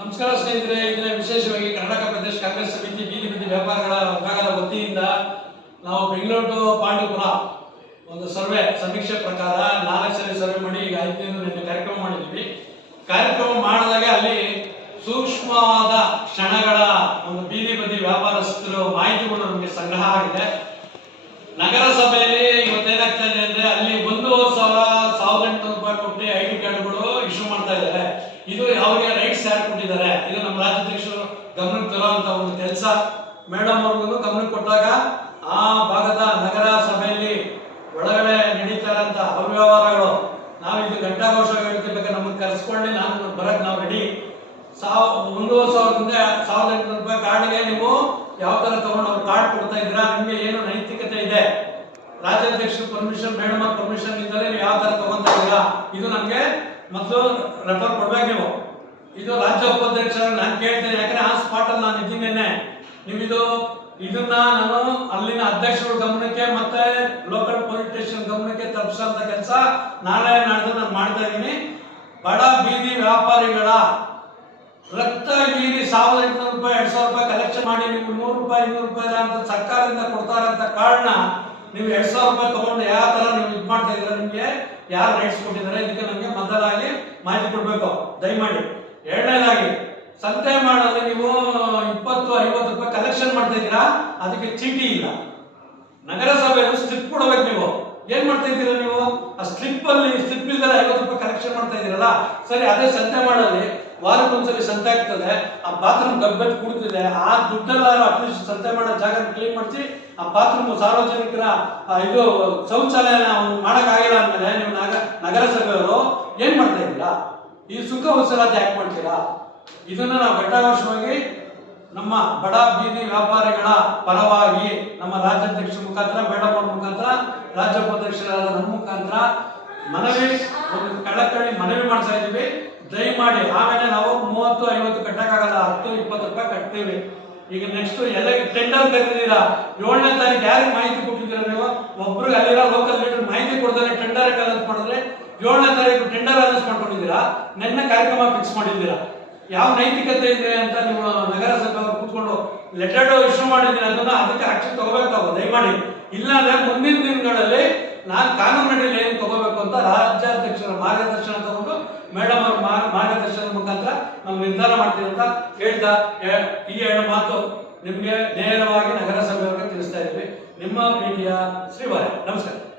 ನಮಸ್ಕಾರ ಸ್ನೇಹಿತರೆ ಇದನ್ನ ವಿಶೇಷವಾಗಿ ಕರ್ನಾಟಕ ಪ್ರದೇಶ ಕಾಂಗ್ರೆಸ್ ಸಮಿತಿ ಬೀದಿ ಬೀದಿ ವ್ಯಾಪಾರಗಳ ವಿಭಾಗದ ವತಿಯಿಂದ ನಾವು ಬೆಂಗಳೂರು ಟು ಪಾಂಡವಪುರ ಒಂದು ಸರ್ವೆ ಸಮೀಕ್ಷೆ ಪ್ರಕಾರ ನಾಲ್ಕು ಸರಿ ಸರ್ವೆ ಮಾಡಿ ಈಗ ಐದನೇ ಕಾರ್ಯಕ್ರಮ ಮಾಡಿದ್ದೀವಿ. ಕಾರ್ಯಕ್ರಮ ಮಾಡಿದಾಗ ಅಲ್ಲಿ ಸೂಕ್ಷ್ಮವಾದ ಇದ್ದಾರೆ ಇದು ನಮ್ಮ ರಾಜ್ಯಾಧ್ಯಕ್ಷರು ಗಮನಕ್ಕೆ ತರುವಂತ ಒಂದು ಕೆಲಸ ಮೇಡಮ್ ಅವ್ರಿಗೂ ಗಮನಕ್ಕೆ ಕೊಟ್ಟಾಗ ಆ ಭಾಗದ ನಗರ ಸಭೆಯಲ್ಲಿ ಒಳಗಡೆ ನಡೀತಾ ಇರೋಂಥ ಅವ್ಯವಹಾರಗಳು ನಾವು ಇದು ಘಂಟಾಘೋಷ ಹೇಳ್ತಿರ್ಬೇಕು ನಮ್ಮನ್ನು ಕರೆಸ್ಕೊಳ್ಳಿ. ನಾನು ಬರಕ್ಕೆ ನಾವು ರೆಡಿ ಸಾವಿರ ಒಂದೂವರೆ ಸಾವಿರದಿಂದ ಸಾವಿರದ ಎಂಟುನೂರು ರೂಪಾಯಿ ಕಾರ್ಡ್ಗೆ ನೀವು ಯಾವ ಥರ ತಗೊಂಡು ಅವ್ರು ಕಾರ್ಡ್ ಕೊಡ್ತಾ ಇದ್ದೀರಾ, ನಿಮಗೆ ಏನು ನೈತಿಕತೆ ಇದೆ? ರಾಜ್ಯಾಧ್ಯಕ್ಷರು ಪರ್ಮಿಷನ್ ಮೇಡಮ್ ಪರ್ಮಿಷನ್ ಇದ್ದರೆ ನೀವು ಯಾವ ಥರ ತಗೊಂತ ಇದು ನಮಗೆ ಮೊದಲು ರೆಫರ್ ಕೊಡ್ಬೇಕು ನೀವು. ಇದು ರಾಜ್ಯ ಉಪಾಧ್ಯಕ್ಷ ನಾನು ಕೇಳ್ತೇನೆ, ಯಾಕಂದ್ರೆ ಆ ಸ್ಪಾಟ್ ಅಲ್ಲಿ ನಾನು ಇದ್ದೀನೇನೆ. ನೀವು ಇದು ಇದನ್ನ ನಾನು ಅಲ್ಲಿನ ಅಧ್ಯಕ್ಷರ ಗಮನಕ್ಕೆ ಮತ್ತೆ ಲೋಕಲ್ ಪೊಲೀಸ್ ಸ್ಟೇಷನ್ ಗಮನಕ್ಕೆ ತಪ್ಪಿಸೋಂತ ಕೆಲಸ ನಾಳೆ ನಾಡ್ದು ನಾನು ಮಾಡ್ತಾ ಇದ್ದೀನಿ. ಬಡ ಬೀದಿ ವ್ಯಾಪಾರಿಗಳ ರಕ್ತ ಮೀರಿ ಸಾವಿರದ ಎಂಟುನೂರು ರೂಪಾಯಿ, ಎರಡ್ ಸಾವಿರ ರೂಪಾಯಿ ಕಲೆಕ್ಷನ್ ಮಾಡಿ, ನಿಮ್ಗೆ ನೂರು ರೂಪಾಯಿ, ಇನ್ನೂರು ರೂಪಾಯಿ ಅಂತ ಸರ್ಕಾರದಿಂದ ಕೊಡ್ತಾರಂತ ಕಾರಣ ನೀವು ಎರಡ್ ಸಾವಿರ ರೂಪಾಯಿ ತಗೊಂಡು ಯಾವ ತರ ನೀವು ಇದು ಮಾಡ್ತಾ ಇದ್ದೀರಾ, ನಿಮಗೆ ಯಾರು ರೈಟ್ಸ್ ಕೊಟ್ಟಿದ್ದಾರೆ, ಇದಕ್ಕೆ ನಮಗೆ ಮೊದಲಾಗಿ ಮಾಹಿತಿ ಕೊಡಬೇಕು. ದಯಮಾಡಿ. ಎರಡನೇದಾಗಿ, ಸಂತೆ ಮಾಡೋದು ನೀವು ಇಪ್ಪತ್ತು, ಐವತ್ತು ರೂಪಾಯಿ ಕಲೆಕ್ಷನ್ ಮಾಡ್ತಾ ಇದ್ದೀರಾ? ಅದಕ್ಕೆ ಚೀಟಿ ಇಲ್ಲ. ನಗರಸಭೆಯಲ್ಲಿ ಸ್ಲಿಪ್ ಕೊಡಬೇಕು ನೀವು. ಏನ್ ಮಾಡ್ತಾ ಇದ್ದೀರಾ ನೀವು? ಆ ಸ್ಲಿಪ್ ಅಲ್ಲಿ ಸ್ಲಿಪ್ ಇಲ್ದರೆ ಐವತ್ತು ರೂಪಾಯಿ ಕಲೆಕ್ಷನ್ ಮಾಡ್ತಾ ಇದ್ದೀರಲ್ಲ? ಸರಿ, ಅದೇ ಸಂತೆ ಮಾಡಲಿ. ವಾರಕ್ಕೊಂದ್ಸಲಿ ಸಂತೆ ಆಗ್ತದೆ. ಆ ಬಾತ್ರೂಮ್ ಗಬ್ಬೆಟ್ಟು ಕೂಡ್ತಿದೆ. ಆ ದುಡ್ಡೆಲ್ಲ ಅಟ್ಲೀಸ್ಟ್ ಸಂತೆ ಮಾಡೋ ಜಾಗ ಕ್ಲೀನ್ ಮಾಡಿಸಿ, ಆ ಬಾತ್ರೂಮ್ ಸಾರ್ವಜನಿಕರ ಇದು ಶೌಚಾಲಯನ ಮಾಡೋಕ್ಕಾಗಿಲ್ಲ ಅಂದ್ಮೇಲೆ ನೀವು ನಗರ ನಗರಸಭೆಯವರು ಏನ್ ಮಾಡ್ತಾ ಇದ್ದೀರಾ? ಈ ಸುಖ ವಸೂಲಾತಿ ಯಾಕೆ ಮಾಡ್ತೀರಾ? ಇದನ್ನ ನಾವು ಘಟ್ಟಾಘೋಷವಾಗಿ ನಮ್ಮ ಬಡ ಬೀದಿ ವ್ಯಾಪಾರಿಗಳ ಪರವಾಗಿ ನಮ್ಮ ರಾಜ್ಯಾಧ್ಯಕ್ಷ ಮುಖಾಂತರ ಅವ್ರ ಮುಖಾಂತರ, ರಾಜ್ಯ ನಮ್ಮ ಮುಖಾಂತರ ಮನವಿ, ಒಂದು ಕಳಕಳಿ ಮನವಿ ಮಾಡ್ತಾ ಇದ್ದೀವಿ. ದಯಮಾಡಿ ಆಮೇಲೆ ನಾವು ಮೂವತ್ತು, ಐವತ್ತು ಕಟ್ಟಕ್ಕಾಗಲ್ಲ ಹತ್ತು, ಇಪ್ಪತ್ತು ರೂಪಾಯಿ ಕಟ್ತೀವಿ. ಈಗ ನೆಕ್ಸ್ಟ್ ಎಲ್ಲ ಟೆಂಡರ್ ಕರೆದಿದ್ದೀರಾ ಏಳನೇ ತಾರೀಕು ಯಾರಿಗೆ ಮಾಹಿತಿ ಕೊಟ್ಟಿದ್ದೀರಾ ನೀವು? ಒಬ್ರಿಗೆ ಅಲ್ಲಿರೋ ಲೋಕಲ್ ಲೀಡರ್ ಮಾಹಿತಿ ಕೊಡ್ತಾರೆ ಟೆಂಡರ್ ಅನೌನ್ಸ್ ಮಾಡಿದ್ರೆ ಏಳನೇ ತಾರೀಕು ಟೆಂಡರ್ ಅನೌನ್ಸ್ ಮಾಡ್ಕೊಂಡಿದ್ದೀರಾ ನಿನ್ನೆ ಕಾರ್ಯಕ್ರಮ ಫಿಕ್ಸ್ ಮಾಡಿದ್ದೀರಾ ಯಾವ ನೈತಿಕತೆ ಇದೆ ಅಂತ ನೀವು ನಗರಸಭೆ ಕೂತ್ಕೊಂಡು ಲೆಟರ್ ಇಶ್ಯೂ ಮಾಡಿದ್ದೀನಿ ಅದನ್ನ ಅದಕ್ಕೆ ಆಕ್ಷನ್ ತಗೋಬೇಕಾಗೋ ದಯಮಾಡಿ. ಇಲ್ಲ ಅಂದ್ರೆ ಮುಂದಿನ ದಿನಗಳಲ್ಲಿ ನಾನು ಕಾನೂನಿನಲ್ಲಿ ಏನು ತಗೋಬೇಕು ಅಂತ ರಾಜ್ಯಾಧ್ಯಕ್ಷರ ಮಾರ್ಗದರ್ಶನ ತಗೊಂಡು ಮೇಡಮ್ ಅವ್ರ ಮಾರ್ಗದರ್ಶನ ಮಾರ್ಗದರ್ಶನದ ಮುಖಾಂತರ ನಾವು ನಿರ್ಧಾರ ಮಾಡ್ತೀವಿ ಅಂತ ಹೇಳ್ತಾ ಈ ಎರಡು ಮಾತು ನಿಮಗೆ ನೇರವಾಗಿ ನಗರಸಭೆಯವರಿಗೆ ತಿಳಿಸ್ತಾ ಇದ್ದೀವಿ. ನಿಮ್ಮ ಪ್ರೀತಿಯ ಶ್ರೀವಾರ. ನಮಸ್ಕಾರ.